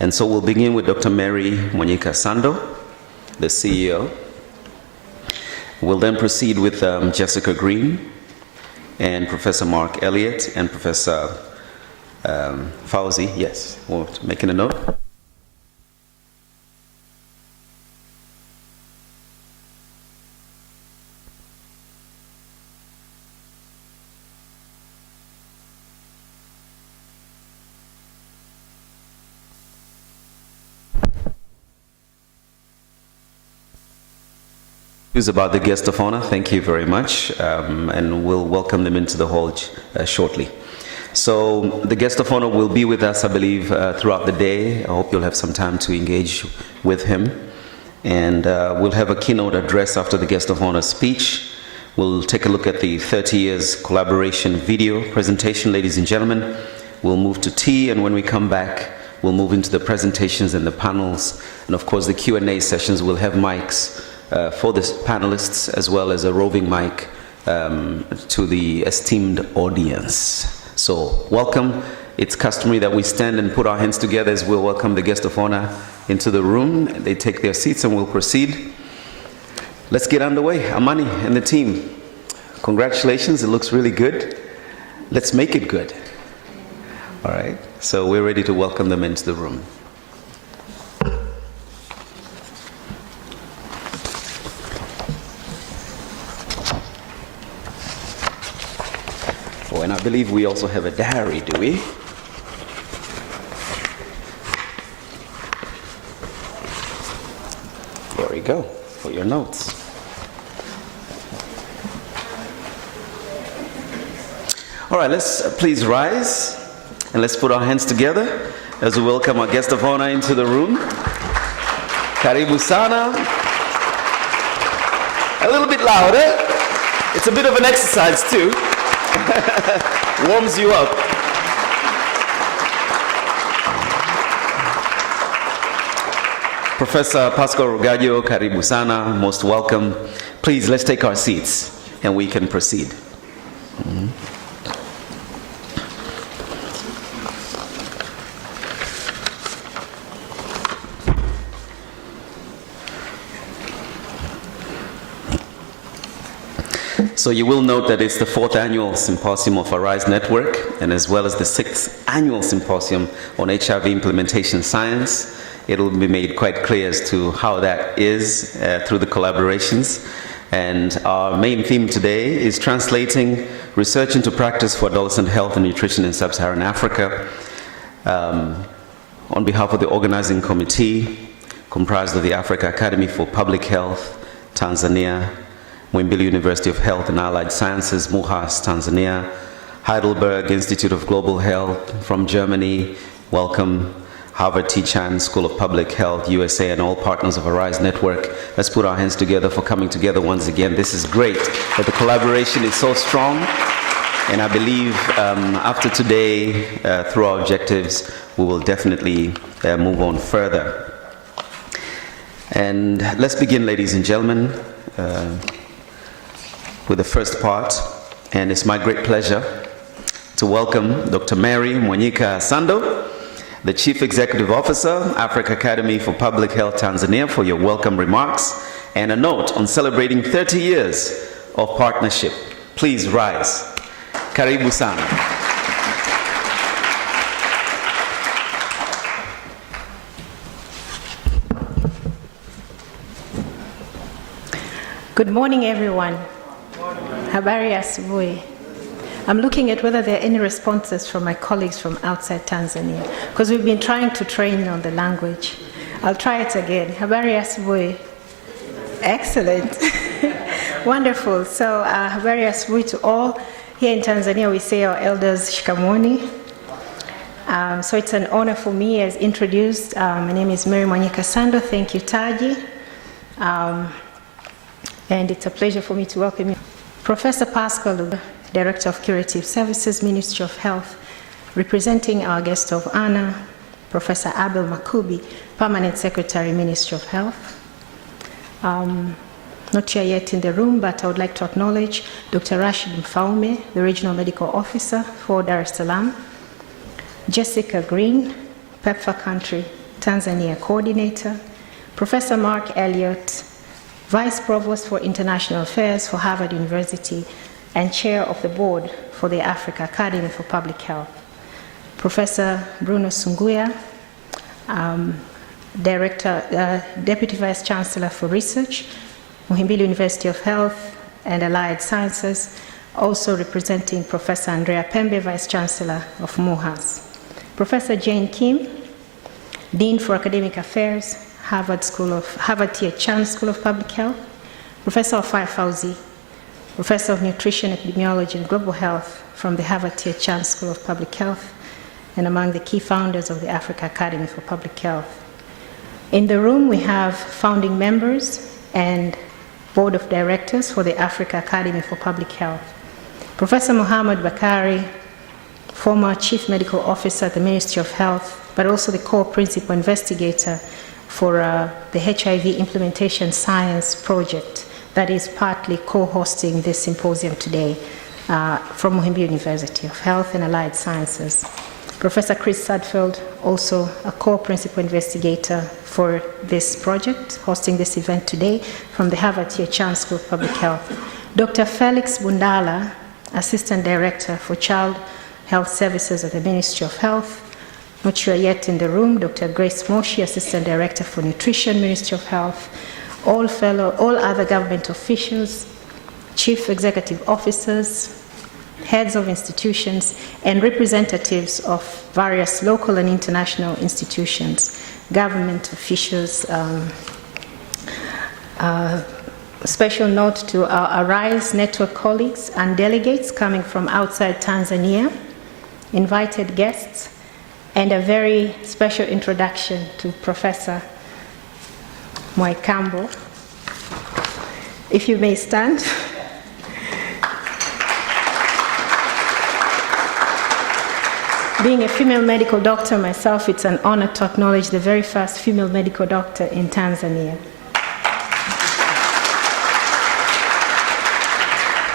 And so we'll begin with Dr. Mary Mwanyika Sando, the CEO. We'll then proceed with Jessica Green and Professor Mark Elliott and Professor Fauzi. Yes, we're making a note. About the guest of honor, thank you very much, and we'll welcome them into the hall shortly. So the guest of honor will be with us, I believe, throughout the day. I hope you'll have some time to engage with him, and we'll have a keynote address after the guest of honor speech. We'll take a look at the 30 years collaboration video presentation, ladies and gentlemen. We'll move to tea, and when we come back, we'll move into the presentations and the panels, and of course the Q&A sessions. We'll have mics for the panelists, as well as a roving mic to the esteemed audience. So welcome. It's customary that we stand and put our hands together as we'll welcome the guest of honor into the room. They take their seats and we'll proceed. Let's get underway. Amani and the team, congratulations. It looks really good. Let's make it good. All right. So we're ready to welcome them into the room. Oh, and I believe we also have a diary, do we? There we go, for your notes. All right, let's please rise, and let's put our hands together as we welcome our guest of honor into the room. Karibu sana. A little bit louder. It's a bit of an exercise too. Warms you up. Professor Pascal Rogadio, karibu sana, most welcome. Please, let's take our seats and we can proceed. So you will note that it's the 4th Annual Symposium of Arise Network, and as well as the 6th Annual Symposium on HIV Implementation Science. It'll be made quite clear as to how that is through the collaborations. And our main theme today is translating research into practice for adolescent health and nutrition in Sub-Saharan Africa. On behalf of the organizing committee, comprised of the Africa Academy for Public Health, Tanzania, Muhimbili University of Health and Allied Sciences, MUHAS, Tanzania, Heidelberg Institute of Global Health from Germany, welcome, Harvard T-Chan School of Public Health, USA, and all partners of Arise Network. Let's put our hands together for coming together once again. This is great, that the collaboration is so strong, and I believe after today, through our objectives, we will definitely move on further. And let's begin, ladies and gentlemen, with the first part, and it's my great pleasure to welcome Dr. Mary Mwanyika Sando, the Chief Executive Officer, Africa Academy for Public Health Tanzania, for your welcome remarks and a note on celebrating 30 years of partnership. Please rise. Karibu sana. Good morning, everyone. Habari asubuhi. I'm looking at whether there are any responses from my colleagues from outside Tanzania, because we've been trying to train on the language. I'll try it again. Habari asubuhi. Excellent. Wonderful. So, habari asubuhi to all. Here in Tanzania, we say our elders shikamoni. So it's an honor for me, as introduced. My name is Mary Mwanyika Sando. Thank you, Taji. And it's a pleasure for me to welcome you. Professor Pascal, Director of Curative Services, Ministry of Health, representing our guest of honor, Professor Abel Makubi, Permanent Secretary, Ministry of Health. Not here yet in the room, but I would like to acknowledge Dr. Rashid Mfaume, the Regional Medical Officer for Dar es Salaam, Jessica Green, PEPFAR Country Tanzania Coordinator, Professor Mark Elliott, Vice Provost for International Affairs for Harvard University and Chair of the Board for the Africa Academy for Public Health, Professor Bruno Sunguya, Deputy Vice Chancellor for Research, Muhimbili University of Health and Allied Sciences, also representing Professor Andrea Pembe, Vice Chancellor of MUHAS, Professor Jane Kim, Dean for Academic Affairs, Harvard T.H. Chan School of Public Health, Professor Ofai Fauzi, Professor of Nutrition, Epidemiology and Global Health from the Harvard T.H. Chan School of Public Health, and among the key founders of the Africa Academy for Public Health. In the room, we have founding members and Board of Directors for the Africa Academy for Public Health. Professor Muhammad Bakari, former Chief Medical Officer at the Ministry of Health, but also the core principal investigator for the HIV Implementation Science Project that is partly co-hosting this symposium today from Muhimbili University of Health and Allied Sciences. Professor Chris Sadfield, also a core principal investigator for this project, hosting this event today from the Harvard T.H. Chan School of Public Health. Dr. Felix Bundala, Assistant Director for Child Health Services at the Ministry of Health. Not sure yet in the room, Dr. Grace Moshi, Assistant Director for Nutrition, Ministry of Health. All other government officials, chief executive officers, heads of institutions, and representatives of various local and international institutions, government officials. Special note to our ARISE network colleagues and delegates coming from outside Tanzania, invited guests, and a very special introduction to Professor Mwaikambo. If you may stand. Being a female medical doctor myself, it's an honor to acknowledge the very first female medical doctor in Tanzania.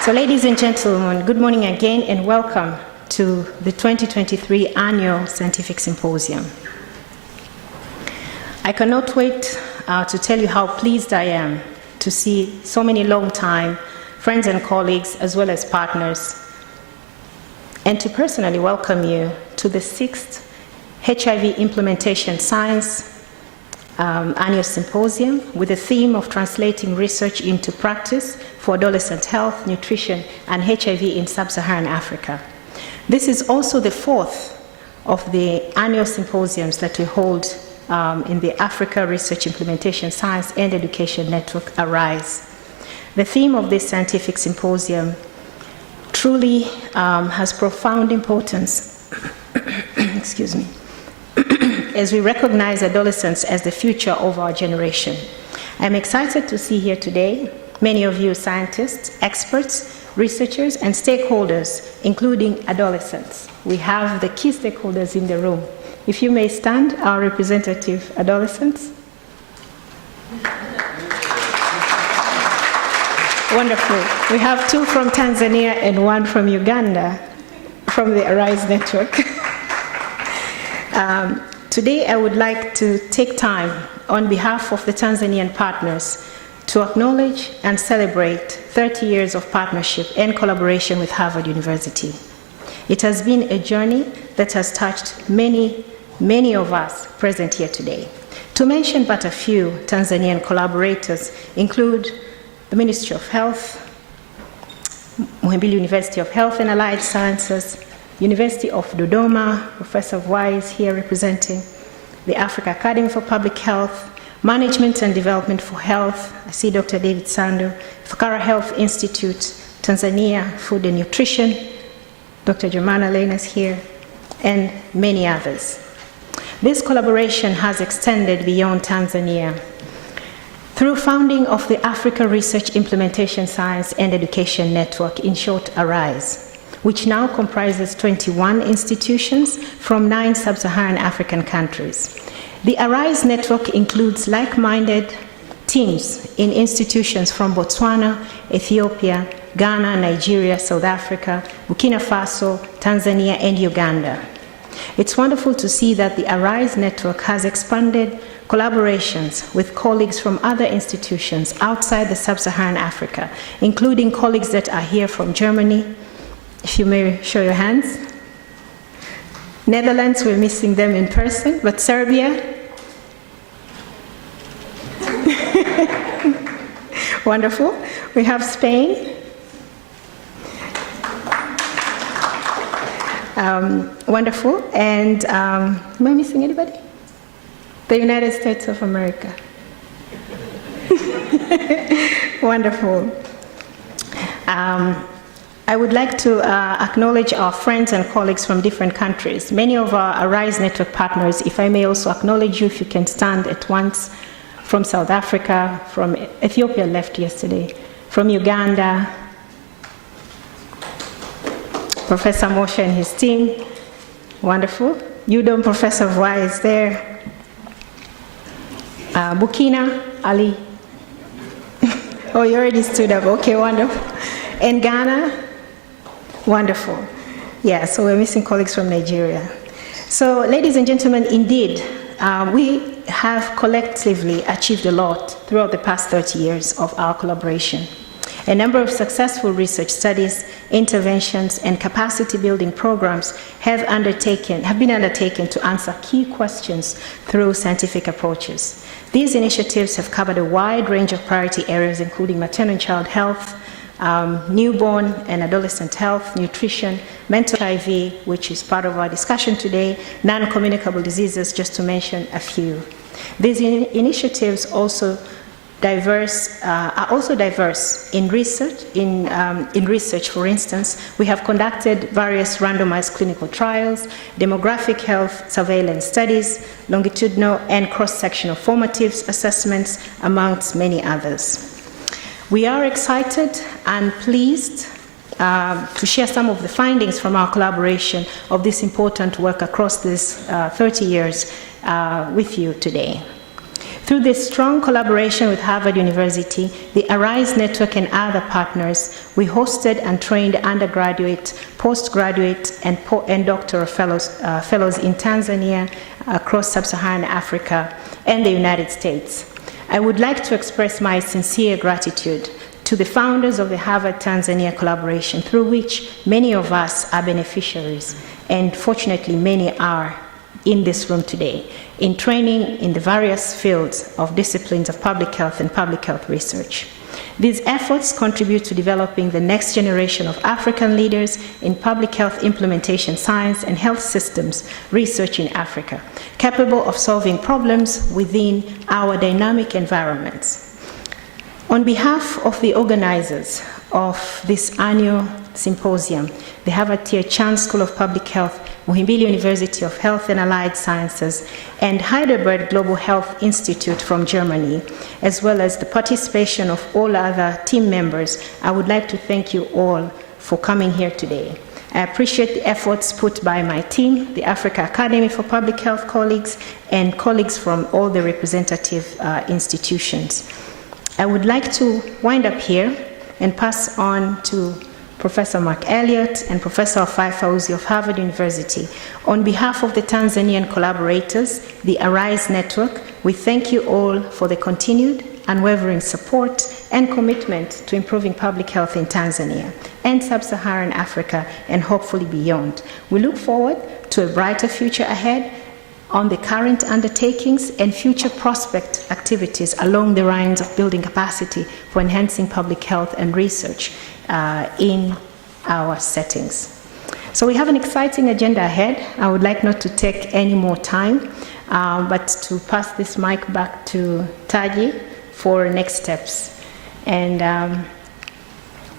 So ladies and gentlemen, good morning again and welcome to the 2023 Annual Scientific Symposium. I cannot wait to tell you how pleased I am to see so many long-time friends and colleagues as well as partners, and to personally welcome you to the 6th HIV Implementation Science Annual Symposium with the theme of translating research into practice for adolescent health, nutrition, and HIV in Sub-Saharan Africa. This is also the 4th of the annual symposiums that we hold in the Africa Research Implementation Science and Education Network, ARISE. The theme of this scientific symposium truly has profound importance excuse me, as we recognize adolescents as the future of our generation. I'm excited to see here today many of you scientists, experts, researchers, and stakeholders, including adolescents. We have the key stakeholders in the room. If you may stand, our representative adolescents. Wonderful. We have 2 from Tanzania and 1 from Uganda, from the ARISE network. Today, I would like to take time on behalf of the Tanzanian partners to acknowledge and celebrate 30 years of partnership and collaboration with Harvard University. It has been a journey that has touched many, many of us present here today. To mention but a few Tanzanian collaborators include the Ministry of Health, Muhimbili University of Health and Allied Sciences, University of Dodoma, Professor Wise here representing the Africa Academy for Public Health, Management and Development for Health, I see Dr. David Sandu, Fakara Health Institute, Tanzania Food and Nutrition, Dr. Germana Lena is here, and many others. This collaboration has extended beyond Tanzania. Through founding of the Africa Research Implementation Science and Education Network, in short, ARISE, which now comprises 21 institutions from 9 sub-Saharan African countries. The ARISE network includes like-minded teams in institutions from Botswana, Ethiopia, Ghana, Nigeria, South Africa, Burkina Faso, Tanzania, and Uganda. It's wonderful to see that the ARISE network has expanded collaborations with colleagues from other institutions outside the Sub-Saharan Africa, including colleagues that are here from Germany. If you may show your hands. Netherlands, we're missing them in person, but Serbia. Wonderful. We have Spain. Wonderful. And am I missing anybody? The United States of America. Wonderful. I would like to acknowledge our friends and colleagues from different countries. Many of our ARISE network partners, if I may also acknowledge you, if you can stand at once, from South Africa, from Ethiopia left yesterday, from Uganda, Professor Moshe and his team, wonderful. UDOM Professor Vai is there. Burkina, Ali. Oh, you already stood up, okay, wonderful. And Ghana, wonderful. Yeah, so we're missing colleagues from Nigeria. So, ladies and gentlemen, indeed, we have collectively achieved a lot throughout the past 30 years of our collaboration. A number of successful research studies, interventions, and capacity building programs have been undertaken to answer key questions through scientific approaches. These initiatives have covered a wide range of priority areas, including maternal and child health, newborn and adolescent health, nutrition, mental HIV, which is part of our discussion today, non-communicable diseases, just to mention a few. These initiatives are also diverse in research. In research, for instance, we have conducted various randomized clinical trials, demographic health surveillance studies, longitudinal and cross-sectional formative assessments, amongst many others. We are excited and pleased to share some of the findings from our collaboration of this important work across this 30 years with you today. Through this strong collaboration with Harvard University, the ARISE network and other partners, we hosted and trained undergraduate, postgraduate, and doctoral fellows in Tanzania, across Sub-Saharan Africa, and the United States. I would like to express my sincere gratitude to the founders of the Harvard-Tanzania collaboration, through which many of us are beneficiaries, and fortunately many are in this room today, in training in the various fields of disciplines of public health and public health research. These efforts contribute to developing the next generation of African leaders in public health implementation science and health systems research in Africa, capable of solving problems within our dynamic environments. On behalf of the organizers of this annual symposium, the Harvard Tier Chan School of Public Health, Muhimbili University of Health and Allied Sciences, and Heidelberg Global Health Institute from Germany, as well as the participation of all other team members, I would like to thank you all for coming here today. I appreciate the efforts put by my team, the Africa Academy for Public Health colleagues, and colleagues from all the representative institutions. I would like to wind up here and pass on to Professor Mark Elliott and Professor Ofai Fauzi of Harvard University. On behalf of the Tanzanian collaborators, the ARISE network, we thank you all for the continued, unwavering support and commitment to improving public health in Tanzania and Sub-Saharan Africa, and hopefully beyond. We look forward to a brighter future ahead on the current undertakings and future prospect activities along the lines of building capacity for enhancing public health and research in our settings. So we have an exciting agenda ahead. I would like not to take any more time, but to pass this mic back to Taji for next steps. And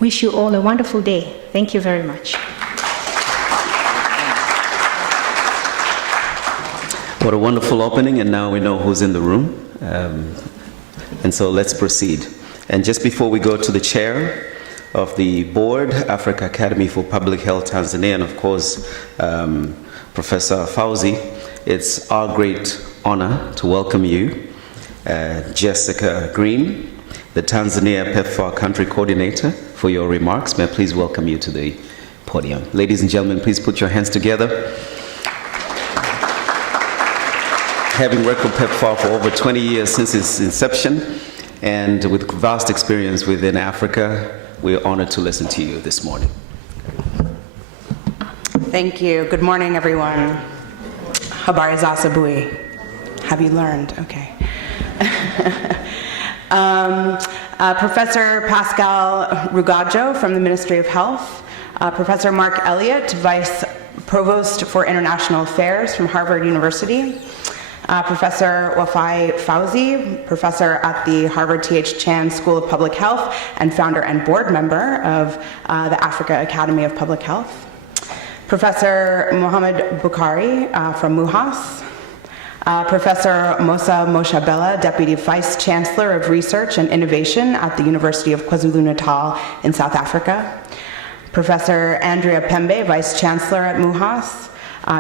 wish you all a wonderful day. Thank you very much. What a wonderful opening, and now we know who's in the room. And so let's proceed. And just before we go to the chair of the board, Africa Academy for Public Health Tanzania, and of course, Professor Fauzi, it's our great honor to welcome you, Jessica Green, the Tanzania PEPFAR Country Coordinator, for your remarks. May I please welcome you to the podium. Ladies and gentlemen, please put your hands together having worked for PEPFAR for over 20 years since its inception, and with vast experience within Africa, we're honored to listen to you this morning. Thank you. Good morning, everyone. Habari za asubuhi. Have you learned? Okay. Professor Pascal Rugajo from the Ministry of Health, Professor Mark Elliott, Vice Provost for International Affairs from Harvard University, Professor Wafai Fauzi, Professor at the Harvard T.H. Chan School of Public Health and founder and board member of the Africa Academy of Public Health, Professor Mohamed Bukhari from MUHAS, Professor Mosa Moshabella, Deputy Vice Chancellor of Research and Innovation at the University of KwaZulu-Natal in South Africa, Professor Andrea Pembe, Vice Chancellor at MUHAS,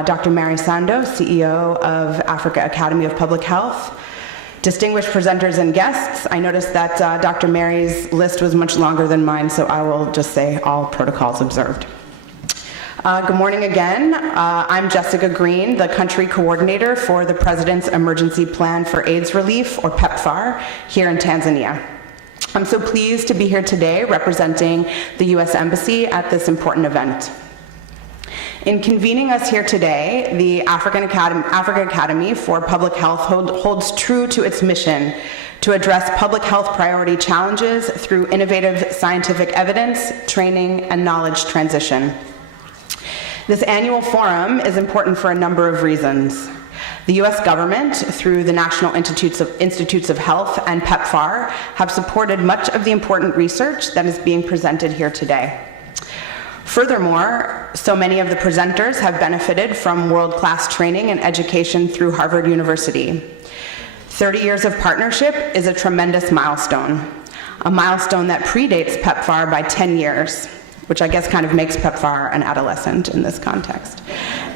Dr. Mary Sando, CEO of Africa Academy of Public Health, distinguished presenters and guests. I noticed that Dr. Mary's list was much longer than mine, so I will just say all protocols observed. Good morning again. I'm Jessica Green, the country coordinator for the President's Emergency Plan for AIDS Relief, or PEPFAR, here in Tanzania. I'm so pleased to be here today representing the U.S. Embassy at this important event. In convening us here today, the Africa Academy for Public Health holds true to its mission to address public health priority challenges through innovative scientific evidence, training, and knowledge transition. This annual forum is important for a number of reasons. The U.S. government, through the National Institutes of Health and PEPFAR, have supported much of the important research that is being presented here today. Furthermore, so many of the presenters have benefited from world-class training and education through Harvard University. 30 years of partnership is a tremendous milestone, a milestone that predates PEPFAR by 10 years. Which I guess kind of makes PEPFAR an adolescent in this context,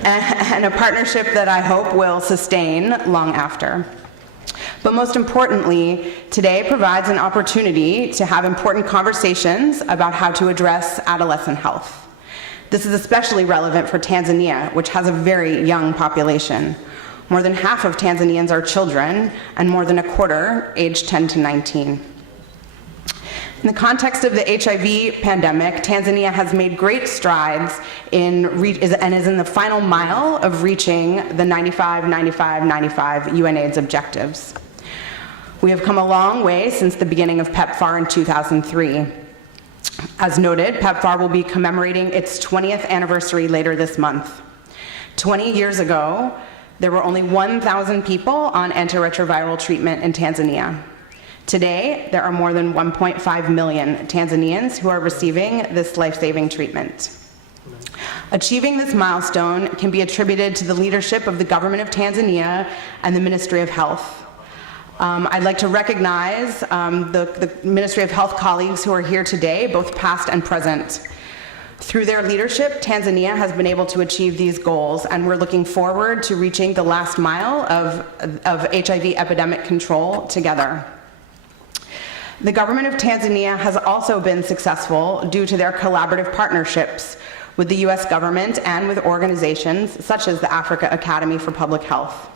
and a partnership that I hope will sustain long after. But most importantly, today provides an opportunity to have important conversations about how to address adolescent health. This is especially relevant for Tanzania, which has a very young population. More than half of Tanzanians are children, and more than a quarter aged 10 to 19. In the context of the HIV pandemic, Tanzania has made great strides and is in the final mile of reaching the 95-95-95 UNAIDS objectives. We have come a long way since the beginning of PEPFAR in 2003. As noted, PEPFAR will be commemorating its 20th anniversary later this month. 20 years ago, there were only 1,000 people on antiretroviral treatment in Tanzania. Today, there are more than 1.5 million Tanzanians who are receiving this life-saving treatment. Achieving this milestone can be attributed to the leadership of the government of Tanzania and the Ministry of Health. I'd like to recognize the Ministry of Health colleagues who are here today, both past and present. Through their leadership, Tanzania has been able to achieve these goals, and we're looking forward to reaching the last mile of HIV epidemic control together. The government of Tanzania has also been successful due to their collaborative partnerships with the U.S. government and with organizations such as the Africa Academy for Public Health.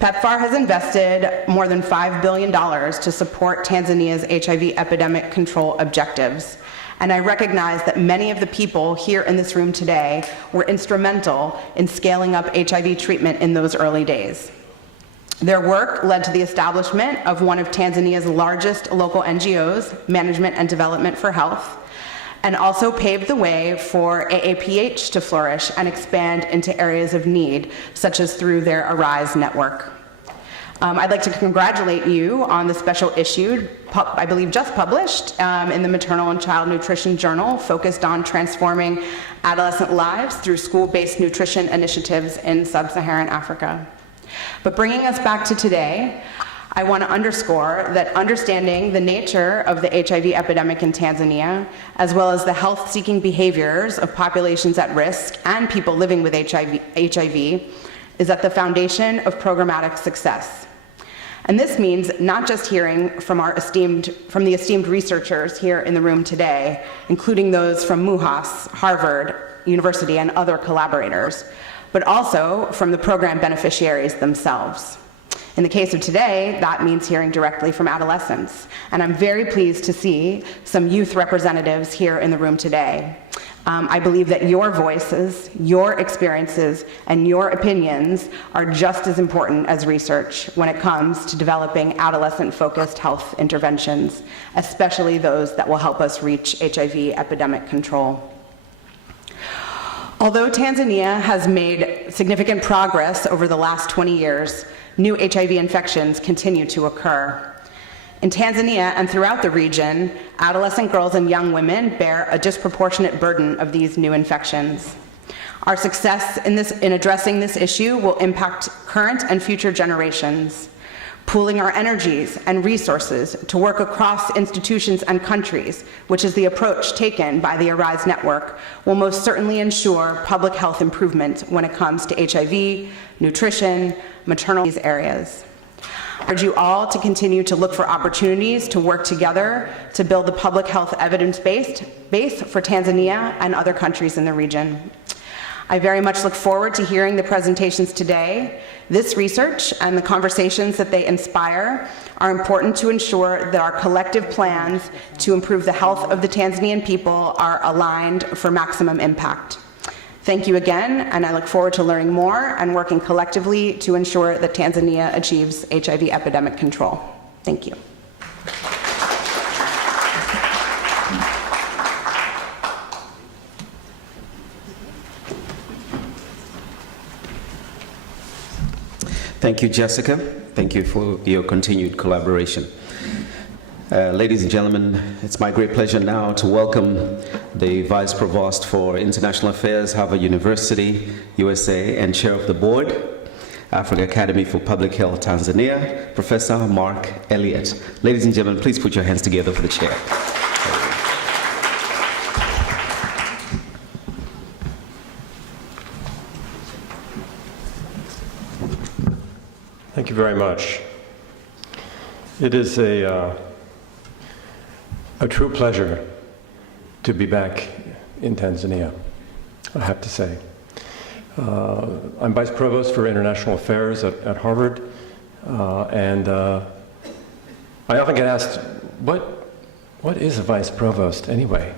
PEPFAR has invested more than $5 billion to support Tanzania's HIV epidemic control objectives, and I recognize that many of the people here in this room today were instrumental in scaling up HIV treatment in those early days. Their work led to the establishment of one of Tanzania's largest local NGOs, Management and Development for Health, and also paved the way for AAPH to flourish and expand into areas of need, such as through their ARISE network. I'd like to congratulate you on the special issue, I believe just published, in the Maternal and Child Nutrition Journal, focused on transforming adolescent lives through school-based nutrition initiatives in Sub-Saharan Africa. But bringing us back to today, I want to underscore that understanding the nature of the HIV epidemic in Tanzania, as well as the health-seeking behaviors of populations at risk and people living with HIV, is at the foundation of programmatic success. And this means not just hearing from the esteemed researchers here in the room today, including those from MUHAS, Harvard University, and other collaborators, but also from the program beneficiaries themselves. In the case of today, that means hearing directly from adolescents. And I'm very pleased to see some youth representatives here in the room today. I believe that your voices, your experiences, and your opinions are just as important as research when it comes to developing adolescent-focused health interventions, especially those that will help us reach HIV epidemic control. Although Tanzania has made significant progress over the last 20 years, new HIV infections continue to occur. In Tanzania and throughout the region, adolescent girls and young women bear a disproportionate burden of these new infections. Our success in addressing this issue will impact current and future generations. Pooling our energies and resources to work across institutions and countries, which is the approach taken by the ARISE network, will most certainly ensure public health improvement when it comes to HIV, nutrition, maternal these areas. I urge you all to continue to look for opportunities to work together to build the public health evidence base for Tanzania and other countries in the region. I very much look forward to hearing the presentations today. This research and the conversations that they inspire are important to ensure that our collective plans to improve the health of the Tanzanian people are aligned for maximum impact. Thank you again, and I look forward to learning more and working collectively to ensure that Tanzania achieves HIV epidemic control. Thank you. Thank you, Jessica. Thank you for your continued collaboration. Ladies and gentlemen, it's my great pleasure now to welcome the Vice Provost for International Affairs, Harvard University, USA, and Chair of the Board, Africa Academy for Public Health, Tanzania, Professor Mark Elliott. Ladies and gentlemen, please put your hands together for the chair. Thank you very much. It is a true pleasure to be back in Tanzania, I have to say. I'm Vice Provost for International Affairs at Harvard, and I often get asked, what is a Vice Provost anyway?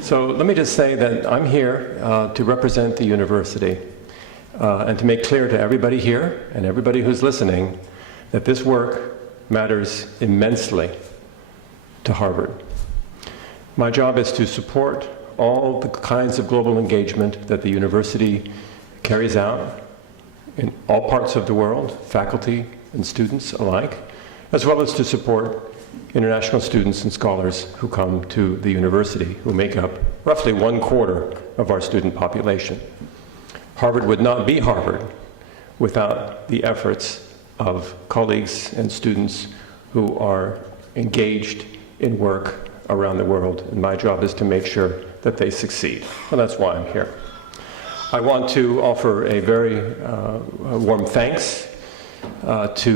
So let me just say that I'm here to represent the university and to make clear to everybody here and everybody who's listening that this work matters immensely to Harvard. My job is to support all the kinds of global engagement that the university carries out in all parts of the world, faculty and students alike, as well as to support international students and scholars who come to the university, who make up roughly 1/4 of our student population. Harvard would not be Harvard without the efforts of colleagues and students who are engaged in work around the world, and my job is to make sure that they succeed. Well, that's why I'm here. I want to offer a very warm thanks to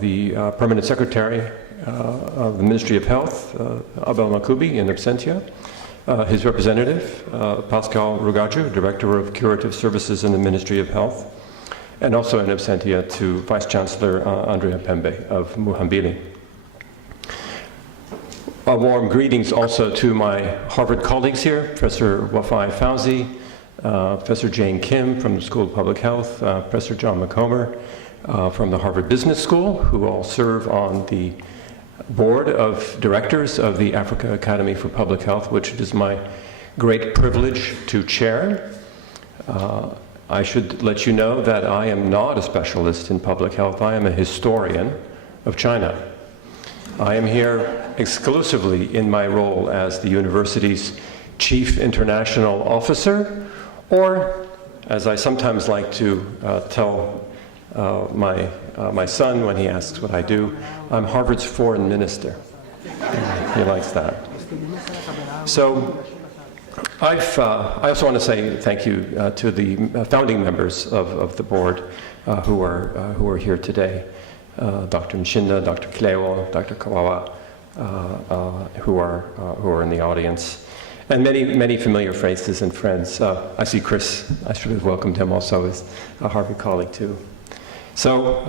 the Permanent Secretary of the Ministry of Health, Abel Makubi, in absentia, his representative, Pascal Rugaju, Director of Curative Services in the Ministry of Health, and also in absentia to Vice Chancellor Andrea Pembe of Muhimbili. A warm greetings also to my Harvard colleagues here, Professor Wafai Fauzi, Professor Jane Kim from the School of Public Health, Professor John McComber from the Harvard Business School, who all serve on the board of directors of the Africa Academy for Public Health, which it is my great privilege to chair. I should let you know that I am not a specialist in public health. I am a historian of China. I am here exclusively in my role as the university's chief international officer, or, as I sometimes like to tell my son when he asks what I do, I'm Harvard's foreign minister. He likes that. So I also want to say thank you to the founding members of the board who are here today, Dr. Nshinda, Dr. Kileo, Dr. Kawawa, who are in the audience, and many, many familiar faces and friends. I see Chris, I should have welcomed him also as a Harvard colleague too. So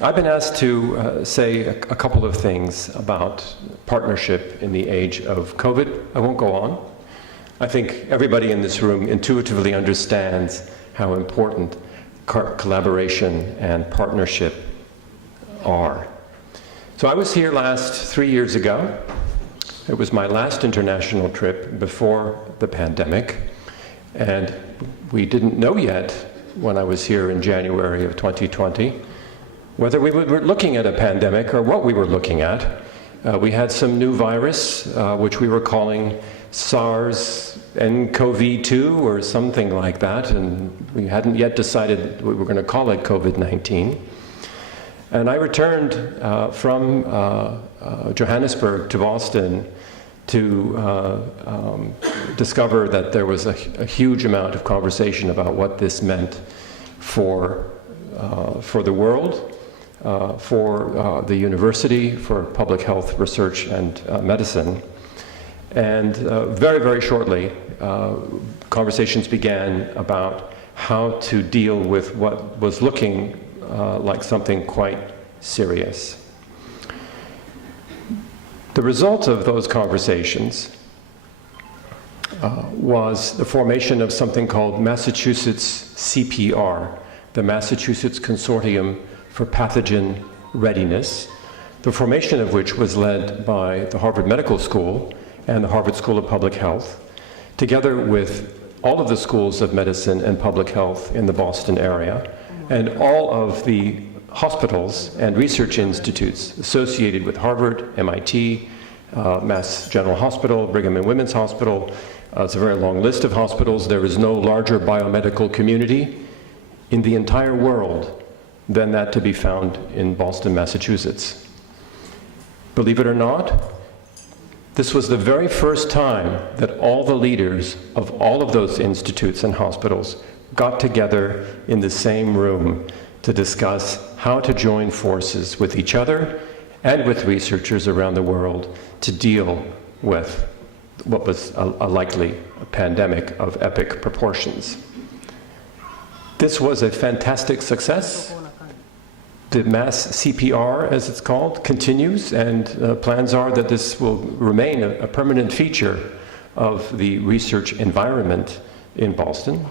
I've been asked to say a couple of things about partnership in the age of COVID. I won't go on. I think everybody in this room intuitively understands how important collaboration and partnership are. So I was here last 3 years ago. It was my last international trip before the pandemic, and we didn't know yet when I was here in January of 2020 whether we were looking at a pandemic or what we were looking at. We had some new virus, which we were calling SARS-CoV-2 or something like that, and we hadn't yet decided we were going to call it COVID-19. And I returned from Johannesburg to Boston to discover that there was a huge amount of conversation about what this meant for the world, for the university, for public health research and medicine. And very, very shortly, conversations began about how to deal with what was looking like something quite serious. The result of those conversations was the formation of something called Massachusetts CPR, the Massachusetts Consortium for Pathogen Readiness, the formation of which was led by the Harvard Medical School and the Harvard School of Public Health, together with all of the schools of medicine and public health in the Boston area, and all of the hospitals and research institutes associated with Harvard, MIT, Mass General Hospital, Brigham and Women's Hospital. It's a very long list of hospitals. There is no larger biomedical community in the entire world than that to be found in Boston, Massachusetts. Believe it or not, this was the very first time that all the leaders of all of those institutes and hospitals got together in the same room to discuss how to join forces with each other and with researchers around the world to deal with what was a likely pandemic of epic proportions. This was a fantastic success. The Mass CPR, as it's called, continues, and plans are that this will remain a permanent feature of the research environment in Boston.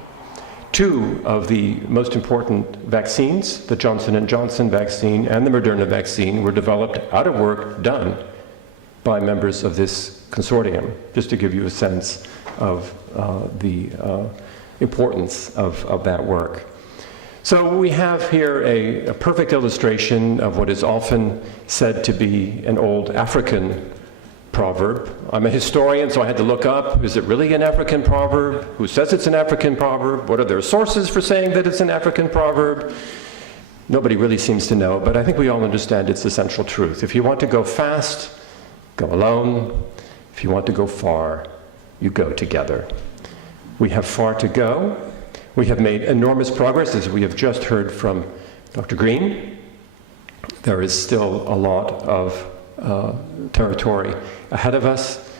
2 of the most important vaccines, the Johnson & Johnson vaccine and the Moderna vaccine, were developed out of work done by members of this consortium, just to give you a sense of the importance of that work. So we have here a perfect illustration of what is often said to be an old African proverb. I'm a historian, so I had to look up, is it really an African proverb? Who says it's an African proverb? What are their sources for saying that it's an African proverb? Nobody really seems to know, but I think we all understand its essential truth. If you want to go fast, go alone. If you want to go far, you go together. We have far to go. We have made enormous progress, as we have just heard from Dr. Green. There is still a lot of territory ahead of us.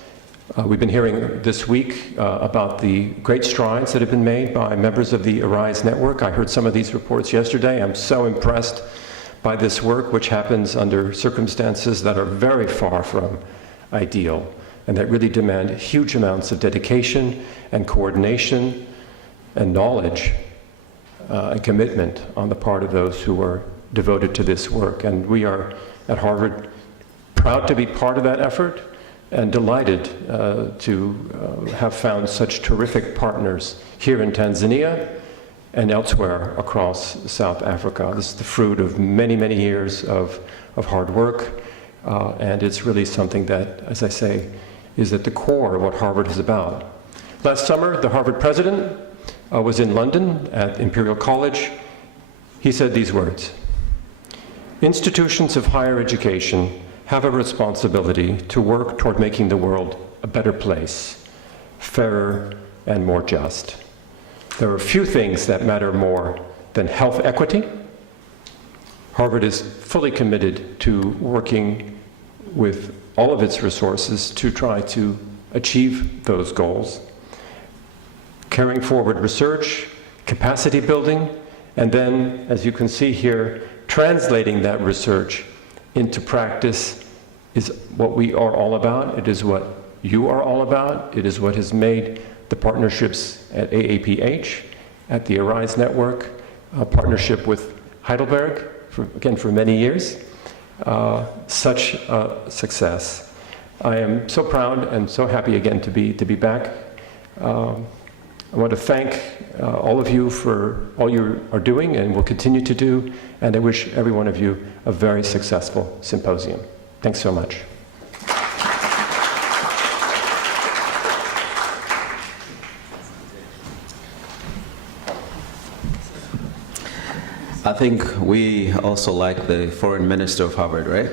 We've been hearing this week about the great strides that have been made by members of the ARISE network. I heard some of these reports yesterday. I'm so impressed by this work, which happens under circumstances that are very far from ideal and that really demand huge amounts of dedication and coordination and knowledge and commitment on the part of those who are devoted to this work. And we are at Harvard proud to be part of that effort and delighted to have found such terrific partners here in Tanzania and elsewhere across South Africa. This is the fruit of many, many years of hard work, and it's really something that, as I say, is at the core of what Harvard is about. Last summer, the Harvard president was in London at Imperial College. He said these words: "Institutions of higher education have a responsibility to work toward making the world a better place, fairer and more just. There are few things that matter more than health equity." Harvard is fully committed to working with all of its resources to try to achieve those goals, carrying forward research, capacity building, and then, as you can see here, translating that research into practice is what we are all about. It is what you are all about. It is what has made the partnerships at AAPH, at the ARISE Network, a partnership with Heidelberg, for many years, such a success. I am so proud and so happy again to be back. I want to thank all of you for all you are doing and will continue to do, and I wish every one of you a very successful symposium. Thanks so much. I think we also like the foreign minister of Harvard, right?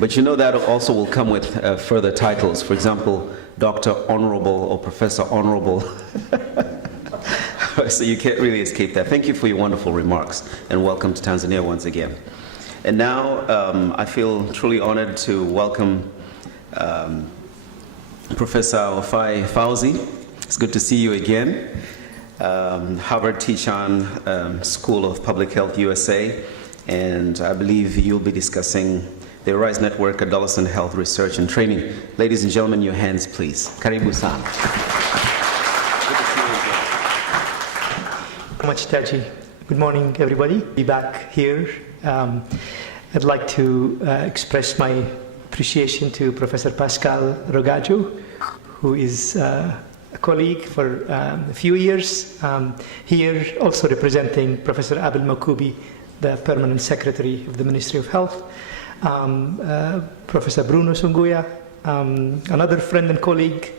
But you know that also will come with further titles. For example, Dr. Honorable or Professor Honorable. So you can't really escape that. Thank you for your wonderful remarks, and welcome to Tanzania once again. And now I feel truly honored to welcome Professor Ofai Fauzi. It's good to see you again. Harvard Tichan School of Public Health, USA, and I believe you'll be discussing the ARISE Network Adolescent Health Research and Training. Ladies and gentlemen, your hands, please. Karibu san. Much, Taji. Good morning, everybody. Be back here. I'd like to express my appreciation to Professor Pascal Rogaggio, who is a colleague for a few years here, also representing Professor Abel Makoubi, the Permanent Secretary of the Ministry of Health, Professor Bruno Sunguya, another friend and colleague,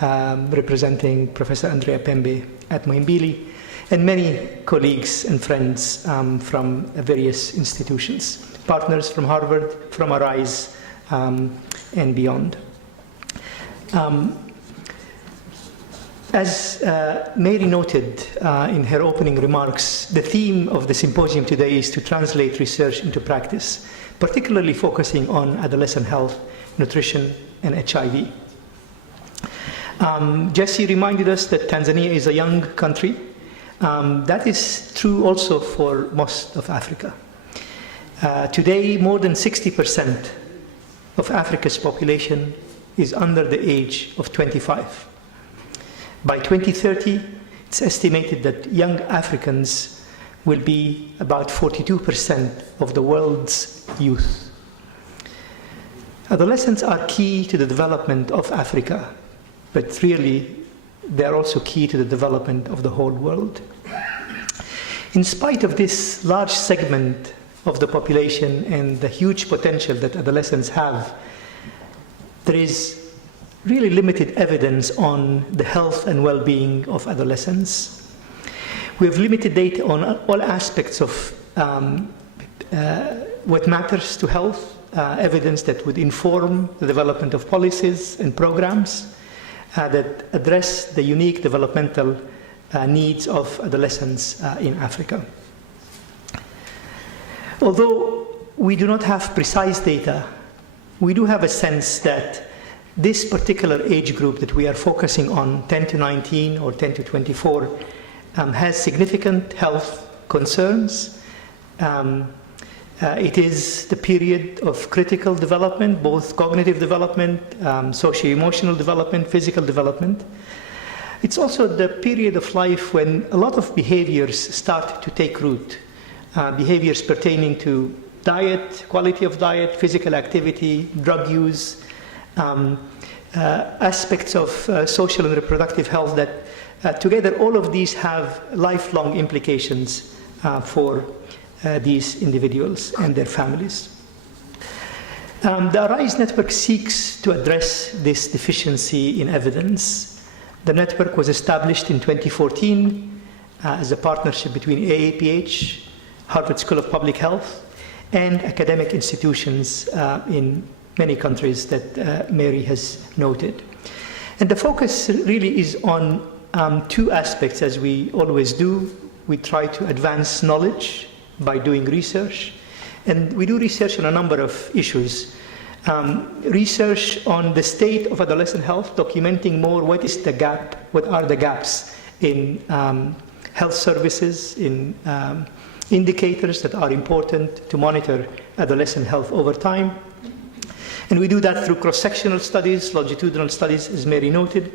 representing Professor Andrea Pembe at Muhimbili, and many colleagues and friends from various institutions, partners from Harvard, from ARISE, and beyond. As Mary noted in her opening remarks, the theme of the symposium today is to translate research into practice, particularly focusing on adolescent health, nutrition, and HIV. Jesse reminded us that Tanzania is a young country. That is true also for most of Africa. Today, more than 60% of Africa's population is under the age of 25. By 2030, it's estimated that young Africans will be about 42% of the world's youth. Adolescents are key to the development of Africa, but really, they are also key to the development of the whole world. In spite of this large segment of the population and the huge potential that adolescents have, there is really limited evidence on the health and well-being of adolescents. We have limited data on all aspects of what matters to health, evidence that would inform the development of policies and programs that address the unique developmental needs of adolescents in Africa. Although we do not have precise data, we do have a sense that this particular age group that we are focusing on, 10 to 19 or 10 to 24, has significant health concerns. It is the period of critical development, both cognitive development, socio-emotional development, physical development. It's also the period of life when a lot of behaviors start to take root. Behaviors pertaining to diet, quality of diet, physical activity, drug use, aspects of social and reproductive health that together all of these have lifelong implications for these individuals and their families. The ARISE network seeks to address this deficiency in evidence. The network was established in 2014 as a partnership between AAPH, Harvard School of Public Health, and academic institutions in many countries that Mary has noted. And the focus really is on two aspects, as we always do. We try to advance knowledge by doing research, and we do research on a number of issues. Research on the state of adolescent health, documenting more what is the gap, what are the gaps in health services, in indicators that are important to monitor adolescent health over time. And we do that through cross-sectional studies, longitudinal studies, as Mary noted.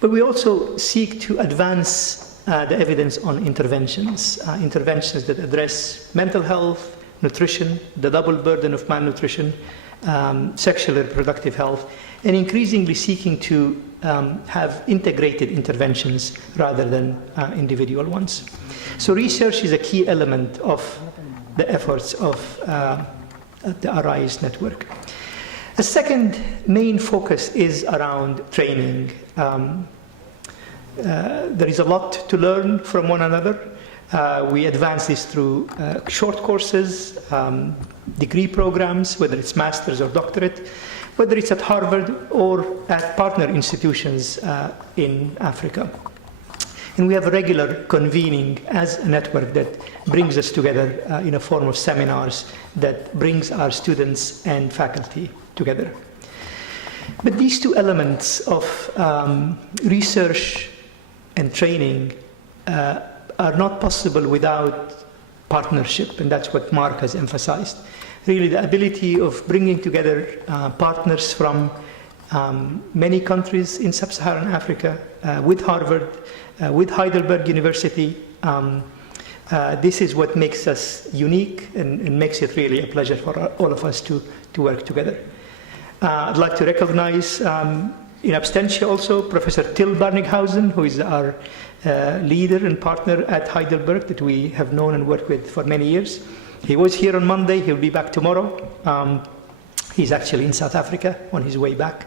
But we also seek to advance the evidence on interventions, interventions that address mental health, nutrition, the double burden of malnutrition, sexual and reproductive health, and increasingly seeking to have integrated interventions rather than individual ones. So research is a key element of the efforts of the ARISE network. A second main focus is around training. There is a lot to learn from one another. We advance this through short courses, degree programs, whether it's master's or doctorate, whether it's at Harvard or at partner institutions in Africa. And we have a regular convening as a network that brings us together in a form of seminars that brings our students and faculty together. But these two elements of research and training are not possible without partnership, and that's what Mark has emphasized. Really, the ability of bringing together partners from many countries in Sub-Saharan Africa, with Harvard, with Heidelberg University. This is what makes us unique and makes it really a pleasure for all of us to work together. I'd like to recognize in absentia also Professor Till Barnighausen, who is our leader and partner at Heidelberg that we have known and worked with for many years. He was here on Monday, he'll be back tomorrow. He's actually in South Africa on his way back,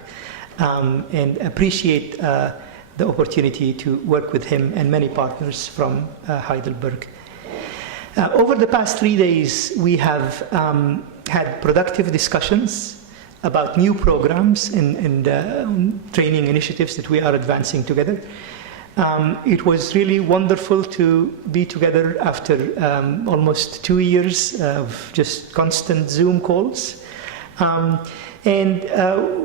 and appreciate the opportunity to work with him and many partners from Heidelberg. Over the past 3 days, we have had productive discussions about new programs and training initiatives that we are advancing together. It was really wonderful to be together after almost 2 years of just constant Zoom calls. And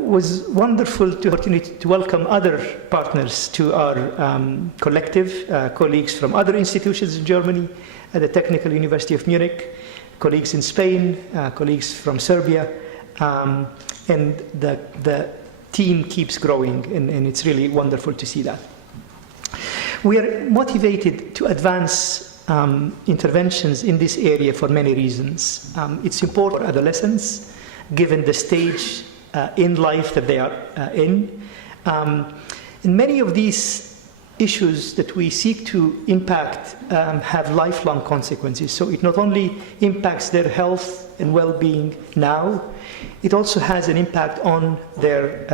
was wonderful to opportunity to welcome other partners to our collective, colleagues from other institutions in Germany, at the Technical University of Munich, colleagues in Spain, colleagues from Serbia, and the team keeps growing, and it's really wonderful to see that. We are motivated to advance interventions in this area for many reasons. It's important for adolescents, given the stage in life that they are in. And many of these issues that we seek to impact have lifelong consequences. So it not only impacts their health and well-being now, it also has an impact on their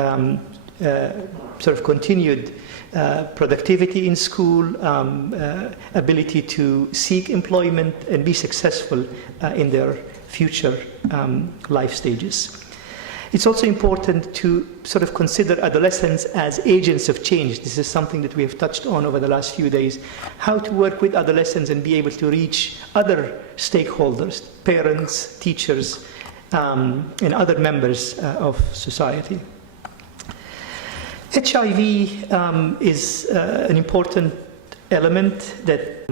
sort of continued productivity in school, ability to seek employment and be successful in their future life stages. It's also important to sort of consider adolescents as agents of change. This is something that we have touched on over the last few days, how to work with adolescents and be able to reach other stakeholders, parents, teachers, and other members of society. HIV is an important element that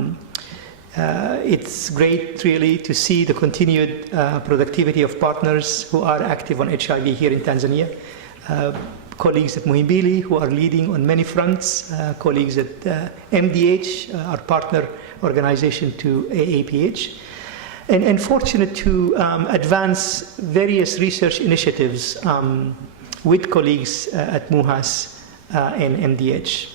it's great really to see the continued productivity of partners who are active on HIV here in Tanzania. Colleagues at Muhimbili who are leading on many fronts, colleagues at MDH, our partner organization to AAPH, and fortunate to advance various research initiatives with colleagues at MUHAS and MDH.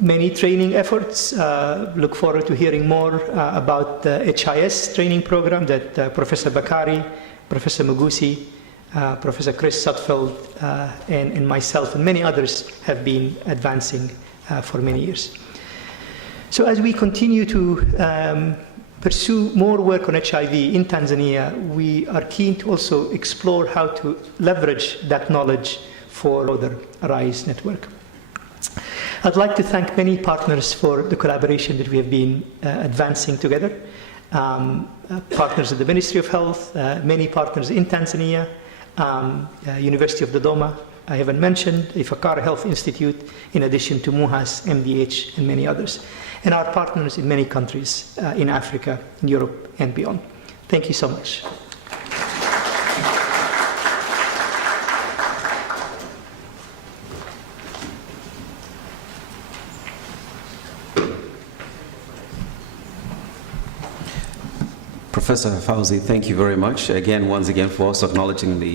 Many training efforts. Look forward to hearing more about the HIS training program that Professor Bakari, Professor Mugusi, Professor Chris Sutfeld, and myself and many others have been advancing for many years. So as we continue to pursue more work on HIV in Tanzania, we are keen to also explore how to leverage that knowledge for other ARISE network. I'd like to thank many partners for the collaboration that we have been advancing together. partners at the Ministry of Health, many partners in Tanzania, University of Dodoma, I haven't mentioned, Ifakara Health Institute, in addition to MUHAS, MDH, and many others, and our partners in many countries in Africa, in Europe, and beyond. Thank you so much. Professor Fauzi, thank you very much again, once again, for also acknowledging the